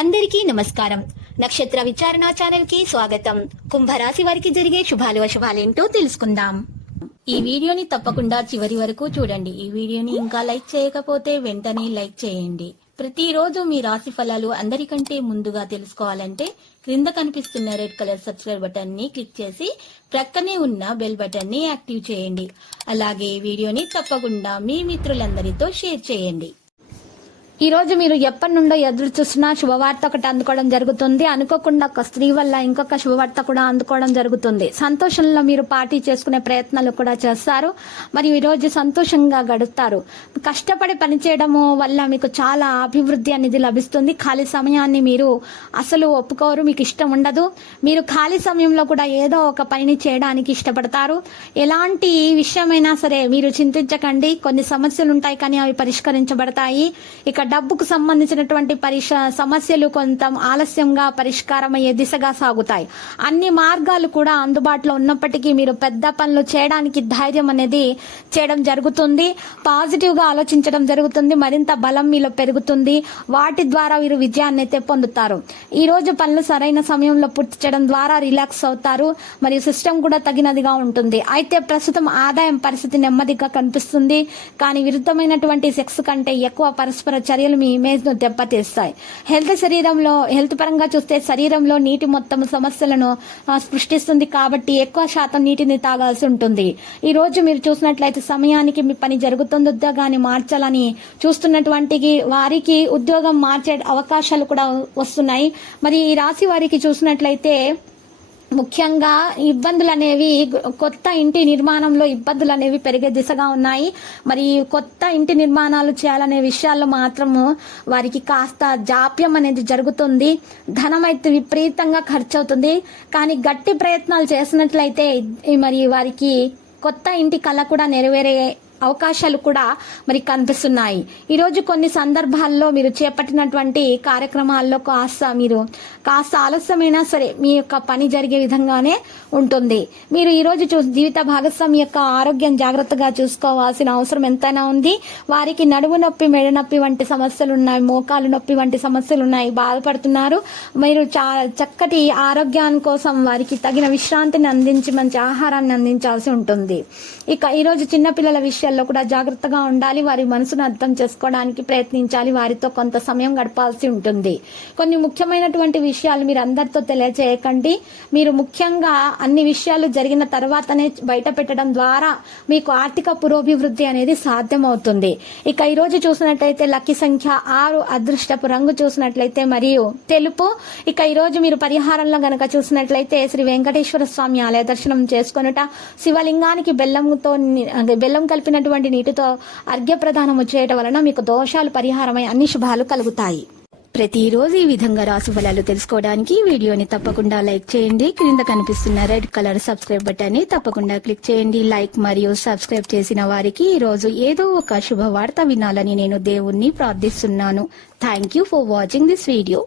అందరికీ నమస్కారం. నక్షత్ర విచారణ ఛానల్ కి స్వాగతం. కుంభరాశి వారికి జరిగే శుభాలు అశుభాలేంటో తెలుసుకుందాం. ఈ వీడియోని తప్పకుండా చివరి వరకు చూడండి. ఈ వీడియోని ఇంకా లైక్ చేయకపోతే వెంటనే లైక్ చేయండి. ప్రతిరోజు మీ రాశి ఫలాలు అందరికంటే ముందుగా తెలుసుకోవాలంటే క్రింద కనిపిస్తున్న రెడ్ కలర్ సబ్స్క్రైబ్ బటన్ ని క్లిక్ చేసి ప్రక్కనే ఉన్న బెల్ బటన్ ని యాక్టివ్ చేయండి. అలాగే ఈ వీడియోని తప్పకుండా మీ మిత్రులందరితో షేర్ చేయండి. ఈ రోజు మీరు ఎప్పటి నుండో ఎదురు చూస్తున్న శుభవార్త ఒకటి అందుకోవడం జరుగుతుంది. అనుకోకుండా ఒక స్త్రీ వల్ల ఇంకొక శుభవార్త కూడా అందుకోవడం జరుగుతుంది. సంతోషంలో మీరు పార్టీ చేసుకునే ప్రయత్నాలు కూడా చేస్తారు. మరియు ఈ రోజు సంతోషంగా గడుపుతారు. కష్టపడి పనిచేయడము వల్ల మీకు చాలా అభివృద్ధి అనేది లభిస్తుంది. ఖాళీ సమయాన్ని మీరు అసలు ఒప్పుకోరు, మీకు ఇష్టం ఉండదు. మీరు ఖాళీ సమయంలో కూడా ఏదో ఒక పనిని చేయడానికి ఇష్టపడతారు. ఎలాంటి విషయమైనా సరే మీరు చింతించకండి. కొన్ని సమస్యలు ఉంటాయి కానీ అవి పరిష్కరించబడతాయి. ఇక డబ్బుకు సంబంధించినటువంటి సమస్యలు కొంత ఆలస్యంగా పరిష్కారమయ్యే దిశగా సాగుతాయి. అన్ని మార్గాలు కూడా అందుబాటులో ఉన్నప్పటికీ మీరు పెద్ద పనులు చేయడానికి ధైర్యం అనేది చేయడం జరుగుతుంది. పాజిటివ్ గా ఆలోచించడం జరుగుతుంది. మరింత బలం మీలో పెరుగుతుంది. వాటి ద్వారా మీరు విజయాన్ని అయితే పొందుతారు. ఈ రోజు పనులు సరైన సమయంలో పూర్తి చేయడం ద్వారా రిలాక్స్ అవుతారు. మరియు సిస్టమ్ కూడా తగినదిగా ఉంటుంది. అయితే ప్రస్తుతం ఆదాయం పరిస్థితి నెమ్మదిగా కనిపిస్తుంది. కానీ విరుద్ధమైనటువంటి సెక్స్ కంటే ఎక్కువ పరస్పర చర్యలు మీ ఇమేజ్ ను దెబ్బతీస్తాయి. హెల్త్ పరంగా చూస్తే శరీరంలో నీటి మొత్తం సమస్యలను సృష్టిస్తుంది. కాబట్టి ఎక్కువ శాతం నీటిని తాగాల్సి ఉంటుంది. ఈ రోజు మీరు చూసినట్లయితే సమయానికి మీ పని జరుగుతుంది. ఉద్యోగాన్ని మార్చాలని చూస్తున్నటువంటి వారికి ఉద్యోగం మార్చే అవకాశాలు కూడా వస్తున్నాయి. మరి ఈ రాశి వారికి చూసినట్లయితే ముఖ్యంగా ఇబ్బందులు అనేవి కొత్త ఇంటి నిర్మాణంలో ఇబ్బందులు అనేవి పెరిగే దిశగా ఉన్నాయి. మరి కొత్త ఇంటి నిర్మాణాలు చేయాలనే విషయాల్లో మాత్రము వారికి కాస్త జాప్యం అనేది జరుగుతుంది. ధనం అయితే విపరీతంగా ఖర్చు అవుతుంది. కానీ గట్టి ప్రయత్నాలు చేసినట్లయితే మరి వారికి కొత్త ఇంటి కళ కూడా నెరవేరే అవకాశాలు కూడా మరి కనిపిస్తున్నాయి. ఈరోజు కొన్ని సందర్భాల్లో మీరు చేపట్టినటువంటి కార్యక్రమాల్లో కాస్త ఆలస్యమైనా సరే మీ యొక్క పని జరిగే విధంగానే ఉంటుంది. మీరు ఈరోజు జీవిత భాగస్వామి యొక్క ఆరోగ్యం జాగ్రత్తగా చూసుకోవాల్సిన అవసరం ఎంతైనా ఉంది. వారికి నడుము నొప్పి, మెడ నొప్పి వంటి సమస్యలు ఉన్నాయి. మోకాలు నొప్పి వంటి సమస్యలు ఉన్నాయి. బాధపడుతున్నారు. మీరు చక్కటి ఆరోగ్యాన్ని కోసం వారికి తగిన విశ్రాంతిని అందించి మంచి ఆహారాన్ని అందించాల్సి ఉంటుంది. ఇక ఈరోజు చిన్నపిల్లల విషయాల్లో కూడా జాగ్రత్తగా ఉండాలి. వారి మనసును అర్థం చేసుకోవడానికి ప్రయత్నించాలి. వారితో కొంత సమయం గడపాల్సి ఉంటుంది. కొన్ని ముఖ్యమైనటువంటి విషయాలు మీరు అందరితో తెలియజేయకండి. మీరు ముఖ్యంగా అన్ని విషయాలు జరిగిన తర్వాతనే బయట పెట్టడం ద్వారా మీకు ఆర్థిక పురోభివృద్ధి అనేది సాధ్యమవుతుంది. ఇక ఈ రోజు చూసినట్లయితే లక్కీ సంఖ్య 6, అదృష్టపు రంగు చూసినట్లయితే మరియు తెలుపు. ఇక ఈ రోజు మీరు పరిహారంలో గనక చూసినట్లయితే శ్రీ వెంకటేశ్వర స్వామి ఆలయ దర్శనం చేసుకొనుట, శివలింగానికి బెల్లం కలిపినటువంటి నీటితో అర్ఘ్య ప్రదానం చేయడం వలన మీకు దోషాలు పరిహారమై అన్ని శుభాలు కలుగుతాయి. ప్రతిరోజు ఈ విధంగా రాశి ఫలాలు తెలుసుకోవడానికి వీడియోని తప్పకుండా లైక్ చేయండి. క్రింద కనిపిస్తున్న రెడ్ కలర్ సబ్స్క్రైబ్ బటన్ ని తప్పకుండా క్లిక్ చేయండి. లైక్ మరియు సబ్స్క్రైబ్ చేసిన వారికి ఈ రోజు ఏదో ఒక శుభవార్త వినాలని నేను దేవుణ్ణి ప్రార్థిస్తున్నాను. Thank you for watching this video.